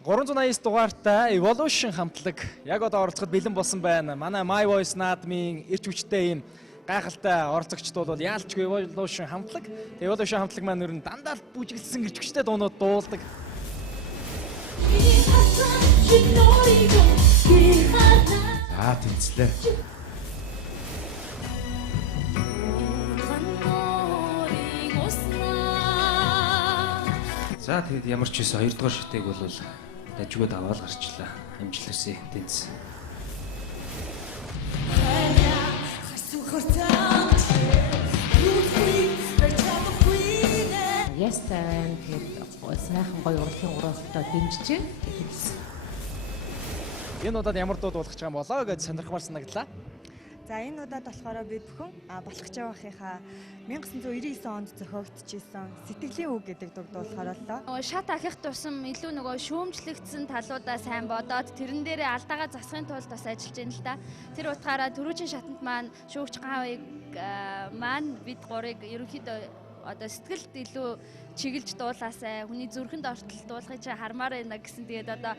389 дугаартай Evolution хамтлаг яг одоо оролцоход бэлэн болсон байна. Манай My Voice наадмын эрч хүчтэй юм гайхалтай оролцогчд бол яалчгүй Evolution хамтлаг. Evolution хамтлаг маань ер нь дандаа л бүжиглсэн эрч хүчтэй дуунууд дуулдаг. Тэнцлээ. За тэгэд ямар ч байсан 2 дугаар шатыг бол дажгууд аваад гарчлаа. Амжилттай тэнц. Ястан тэгээд сайхан гоё урлагийн ураалтаа дэмжиж хэлсэн. Энэ удаад ямар дуу дуулах гэж байгаа болоо гэж сонирхмаар санагдлаа. За энэ удаад болохоор бид бүхэн болох ч явахынхаа 1999 онд зохиогдчихсэн Сэтгэлийн үг гэдэг дуг дуулахаар боллоо. Шат ахих тусам илүү нөгөө шүүмжлэгдсэн талуудаа сайн бодоод тэрэн дээрээ алдаагаа засахын тулд бас ажиллаж байна л да. Тэр утгаараа түрүүчийн шатанд маань шүүгч Гаавыг маань бид гурыг ерөнхийдөө одоо сэтгэлд илүү чиглэж дуулаасай, хүний зүрхэнд ортол дуулахыг чи хармаар байна гэсэн. Тэгээд одоо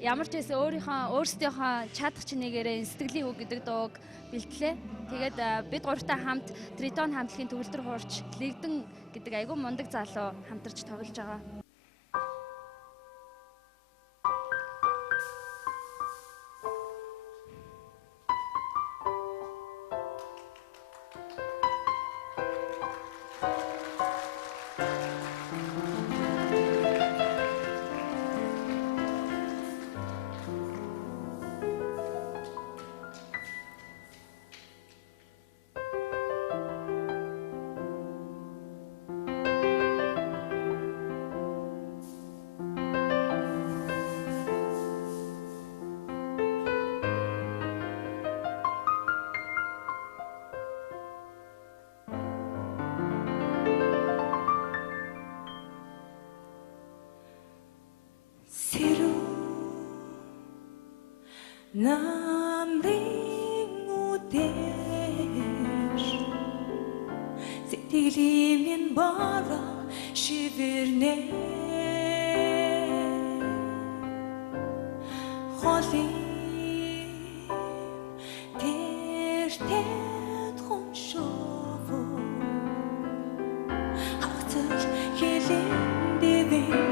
ямар ч байсан өөрсдийнхөө чадах чинээрээ Сэтгэлийн үг гэдэг дууг бэлтлээ. Тэгээд бид гуравтай хамт Тритон хамтлагийн төгөлдөр хуурч Лэгдэн гэдэг айгүй мундаг залуу хамтарч тоглож байгаа. Намрын үдээр сэтгэлийн минь бараа шивэрнэ холын тэртэд хоншов хагцал хэлэн дэвэн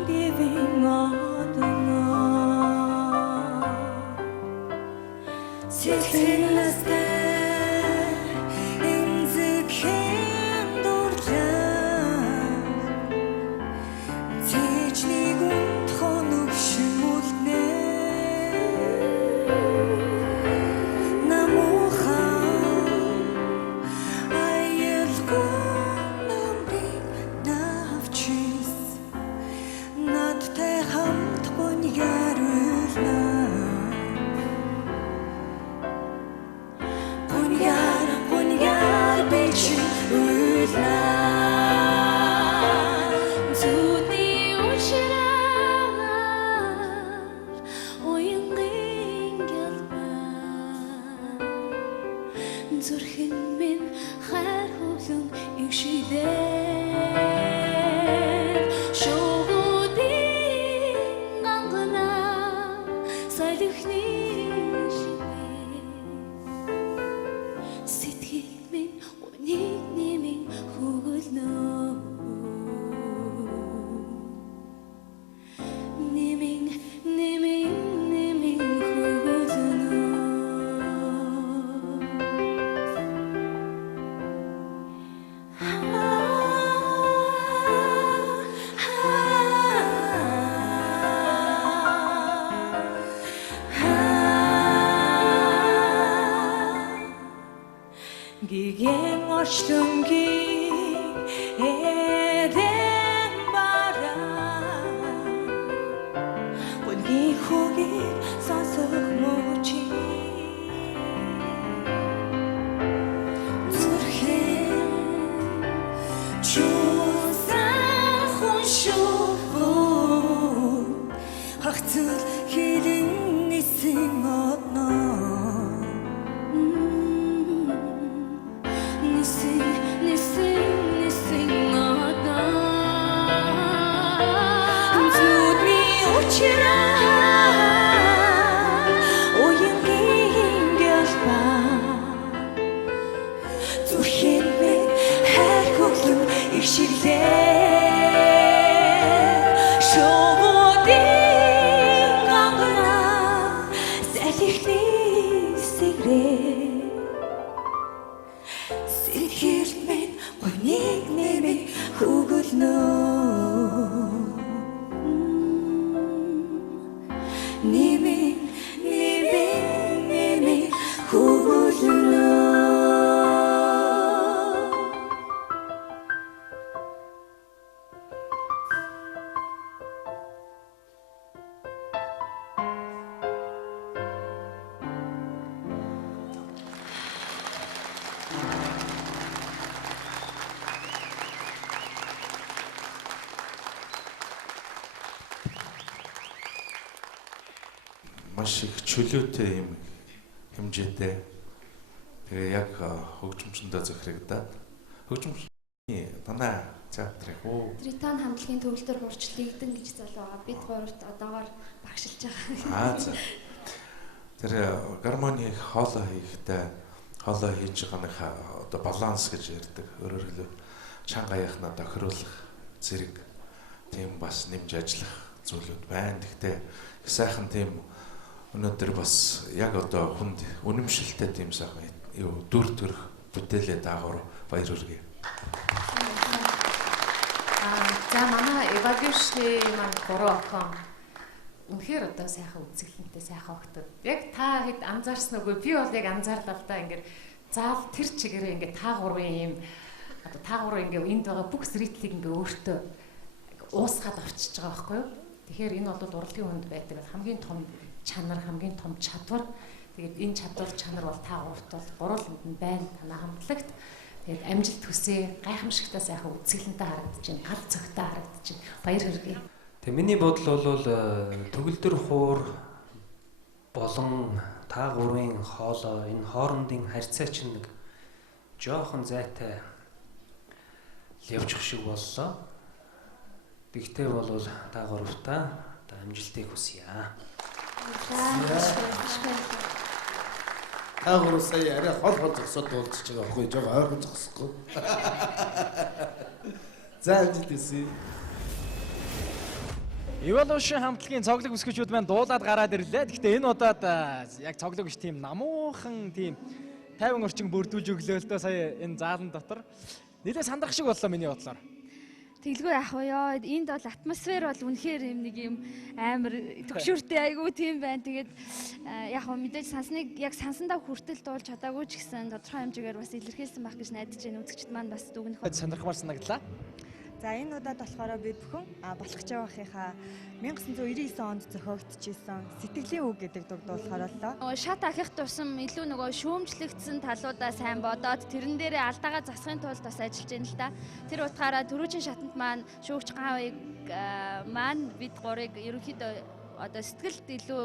Diving on the sitting in the sky in the candle light teach me good хоног шимүүлнэ намуухан аялгүй зүрхэн минь хайр хөвлөн игшидээ шогуудын ангана салхины шивээ сэтгэл минь уник нэмэн хөгөлнө Гиген орчлонгийн эдэн бараа Гүнгийн хүүгийг сонсох мөчи зүрхэн чусан хоншоо хагцал хэлэн нисэн одноо хэрмэн гониг нэмийг хөглөнө нэмийг хөглөнө маш их чөлөөтэй юм хэмжээтэй. Тэгээ яг хөгжимчөндөө захирагдаад хөгжимчний танай театрын Тритон хамтлагийн төгөлдөр хурц лигдэн гэж залуу байгаа. Бид гуравт одоогоор багшилж байгаа. За. Тэр гармоны хоолой хийхдээ хоолой хийж байгаа нэг одоо баланс гэж ярьдаг. Өөрөөр хэлбэл чанга яхна тохируулах зэрэг тийм бас нэмж ажиллах зүйлүүд байна. Гэхдээ их сайхан тийм өнөөдөр бас яг одоо хүнд үнэмшилтэй тийм сайхан юу дүр төрх бүтээлээ даагуур баяр хүргэе. За манай эволюшны маань 3 охин үнэхээр одоо сайхан үзэсгэлэнтэй сайхан охтод. Яг та хэд анзаарсан үгүй би бол яг анзаарлаа л да ингээд заал тэр чигээрээ ингээд та гурван юм одоо та гурван ингээд энд байгаа бүх зритлийг ингээд өөртөө уусгаад авчиж байгаа байхгүй юу? Тэгэхээр энэ бол урлагийн хүнд байдаг хамгийн том чанар хамгийн том чадвар. Тэгээд энэ чанар бол та гуравт бол гурванд нь байна танай хамтлагт. Тэгээд амжилт хүсье. Гайхамшигтай сайхан үзэсгэлэнтэй харагдаж байна. Гал цогтой харагдаж байна. Баяр хүргэе. Тэгээ миний бодол бол төгөлдөр хуур болон та гурвын хоолой энэ хоорондын харьцаа чинь нэг жоохон зайтай явчих шиг боллоо. Тэгтээ бол та гуравтаа амжилтыг хүсье. Агуу сая арай хол зогсоод дуулж байгаа байхгүй жоо ойрхон зогсохгүй. За амжилт хүсье. Evolution хамтлагийн цоглог бүсгүүчүүд маань дуулаад гараад ирлээ. Гэхдээ энэ удаад яг цоглог биш тийм намуухан тийм 50 орчим бүрдүүлж өглөө л дөө сая энэ заалан дотор. Нилээ сандрах шиг боллоо миний бодлоор. Тэглгүй ах ёо. Энд бол атмосфер бол үнэхээр юм нэг юм амар төгшөртэй айгүй тийм байна. Тэгээд яг хөө мэдээж сансныг яг сансандаа хүртэл дуулж чадаагүй ч гэсэн тодорхой хэмжээгээр бас илэрхийлсэн байх гэж найдаж байна. Үзэгчд маань бас дүгнэх. Сандрахмаар санагдлаа. За энэ удаад болохоор бид бүхэн болох гэж байгаа ахыхаа 1999 онд зохиогдчихсэн Сэтгэлийн үг гэдэг дуг дуулахаар боллоо. Шат ахих тусам илүү нөгөө шүүмжлэгдсэн талуудаа сайн бодоод тэрэн дээрээ алдаагаа засахын тулд бас ажиллаж байна л да. Тэр утгаараа түрүүчийн шатанд маань шүүгч Ганвыг маань бид гурыг ерөнхийдөө одоо сэтгэлд илүү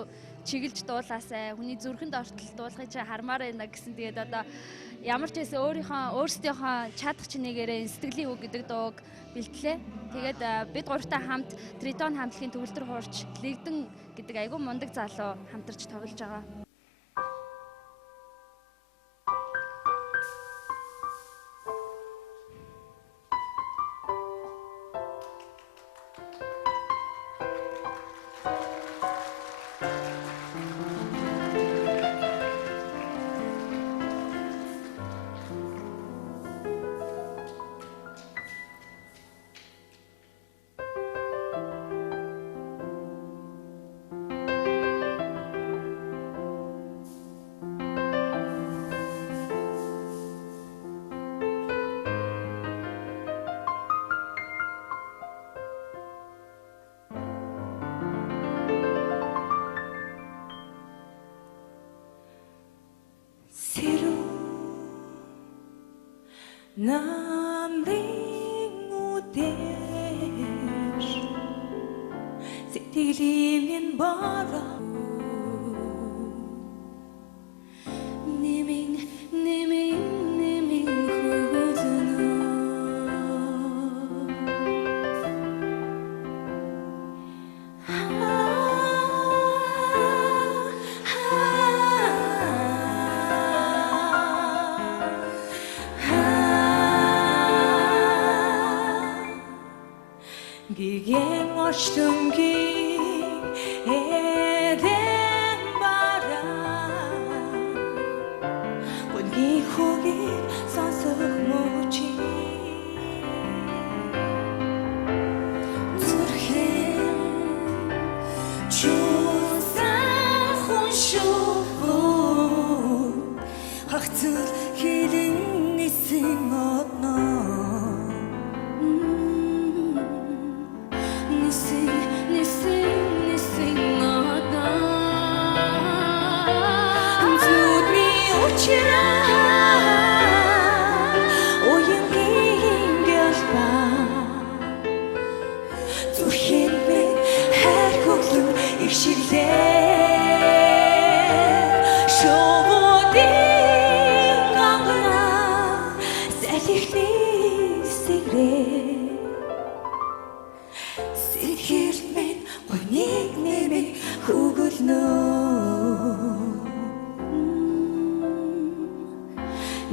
чиглэж дуулаасай. Хүний зүрхэнд ортол дуулахыг чи хармаар байна гэсэн. Тэгээд одоо ямар ч байсан өөрсдийнхөө чадах чинээрээ Сэтгэлийн үг гэдэг дууг бэлтлээ. Тэгээд бид гуравтай хамт Тритон хамтлагийн төгөлдөр хуурч лигдэн гэдэг айгүй мундаг залуу хамтарч тоглож байгаа. Намрын үдээр сэтгэлийн бараа нэмин хөгөлнө 기갱 어시둥기 에덴 바람 본 Хамгийн хүүгийг сонсох мөчи зүрхэн чуусан хүн шүү хагцал хилэн нисэн одноо Nisin одноо зүудний учраа уянгийн гэлба зүрхэн минь хайр хөглөн ишиглээ шоводын гангана салхины сэгрээ Сэрхийл минь гоныг нэмэг хөглөнөө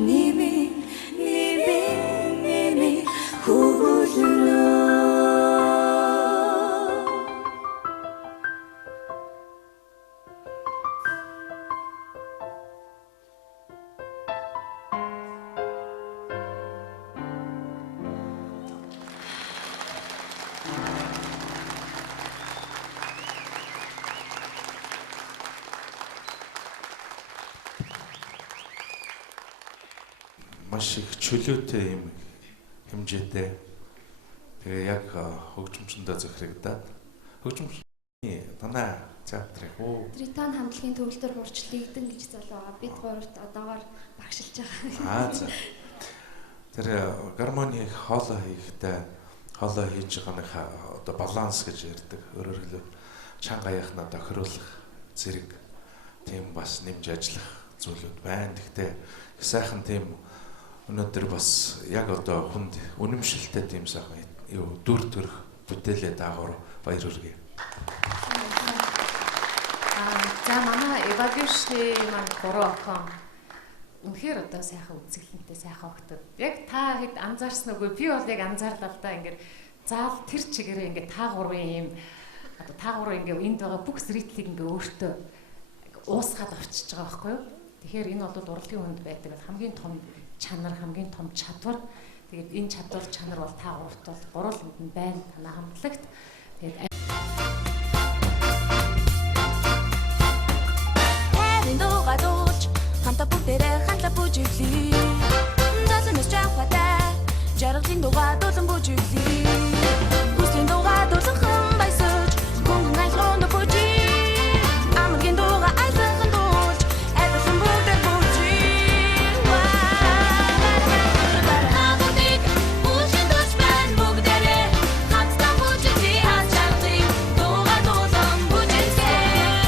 Нэмэг хөглөнөө Маш их чөлөөтэй юм хэмжээтэй. Тэгээ яг хөгжимчөндөө зөвхөрөгдөд хөгжимчний танай театрын хөө Тритон хамтлагийн төвлөрд урчлагдсан гэж залуу байгаа. Бид гуравт одоогоор багшилж байгаа. За. Тэр гармоны хоолой хийхдээ хоолой хийж байгааныхаа одоо баланс гэж ярьдаг. Өөрөөр хэлбэл чанга яхна тохируулах зэрэг тийм бас нэмж ажиллах зүйлүүд байна. Гэхдээ их сайхан тийм өнөөдөр бас яг одоо хүнд үнэмшилтэй тийм сайхан дүр төрх бүтээлээ даагуур баяр хүргэе. За манай Эвагюшны маань 3 охин үнэхээр одоо сайхан үзэсгэлэнтэй сайхан охтод. Яг та хэд анзаарсан үгүй би бол яг анзаарлаа л да ингээд заал тэр чигээрээ ингээд та гурвын юм одоо та гурвын ингээд энд байгаа бүх зритлийг ингээд өөртөө уусгаад авчиж байгаа байхгүй юу? Тэгэхээр энэ бол урлагийн хүнд байдаг хамгийн том чанар, хамгийн том чадвар. Тэгээд энэ чадвар чанар бол та гуравт бол гурвал хүнд нь байна танаа хамтлагт. Тэгээд Дуугадууч хамта бүгдээрээ хандлаа бүжиглээ. Засамс жахватай жаргалын дуугадуулан бүжиглээ. Бүслийн дуугадуулан хэн баясаж гүнгэн айлгоонд бүжиг. Амгийн дууга айлхан дуулж айдсан бүгдээр бүжиг. Хамтыг бүжиг дууч байна бүгдээрээ хамтдаа бүжиглээ хас жаргалын дуугадуулан бүжиглээ.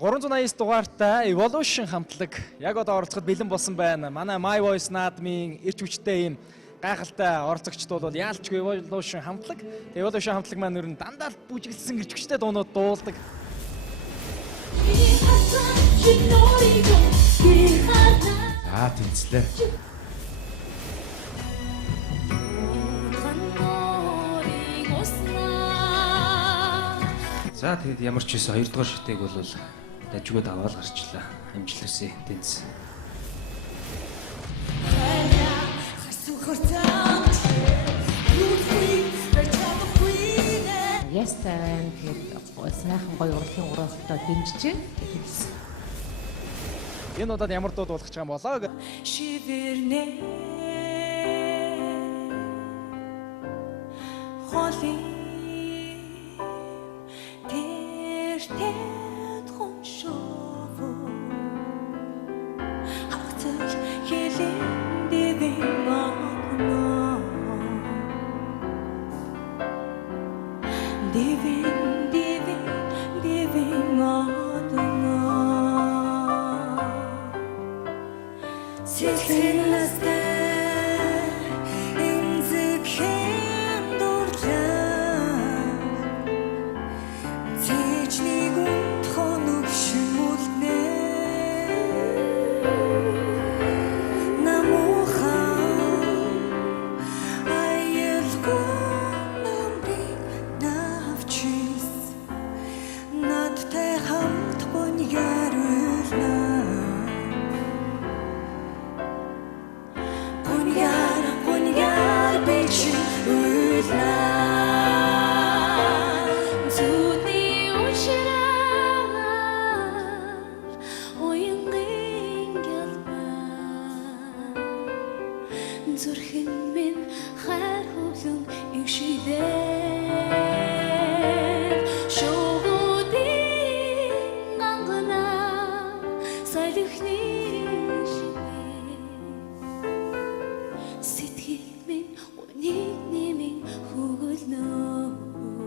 $380 дугаартай Evolution хамтлаг яг одоо оролцоход бэлэн болсон байна. Манай My Voice наадмын эрч хүчтэй ийм гайхалтай оролцогчдод бол яалчгүй Evolution хамтлаг. Evolution хамтлаг маань ер нь дандаа бүжиглсэн эрч хүчтэй дуунууд дуулдаг. Тэнцлээ. За тэгэд ямар ч байсан 2 дугаар шатыг бол дажгууд аваад гарчлаа. Амжилт хүсье тэнц. Ястан тэгээд сайхан гоё урлагийн урагтай дэмжиж хэлсэн. Энэ удаад ямар дуу дуулах гэж байгаа юм болоо. Шивэрнэ холи тэртэд хоншово хатал хилэн дэвэн окно дэвэн окно Сэлхэнэстэй эмзэгхэн дурлаа Тэжнийг унтхон өгшин үлднэ зүрхэн минь хайр хөвлөн игшилээ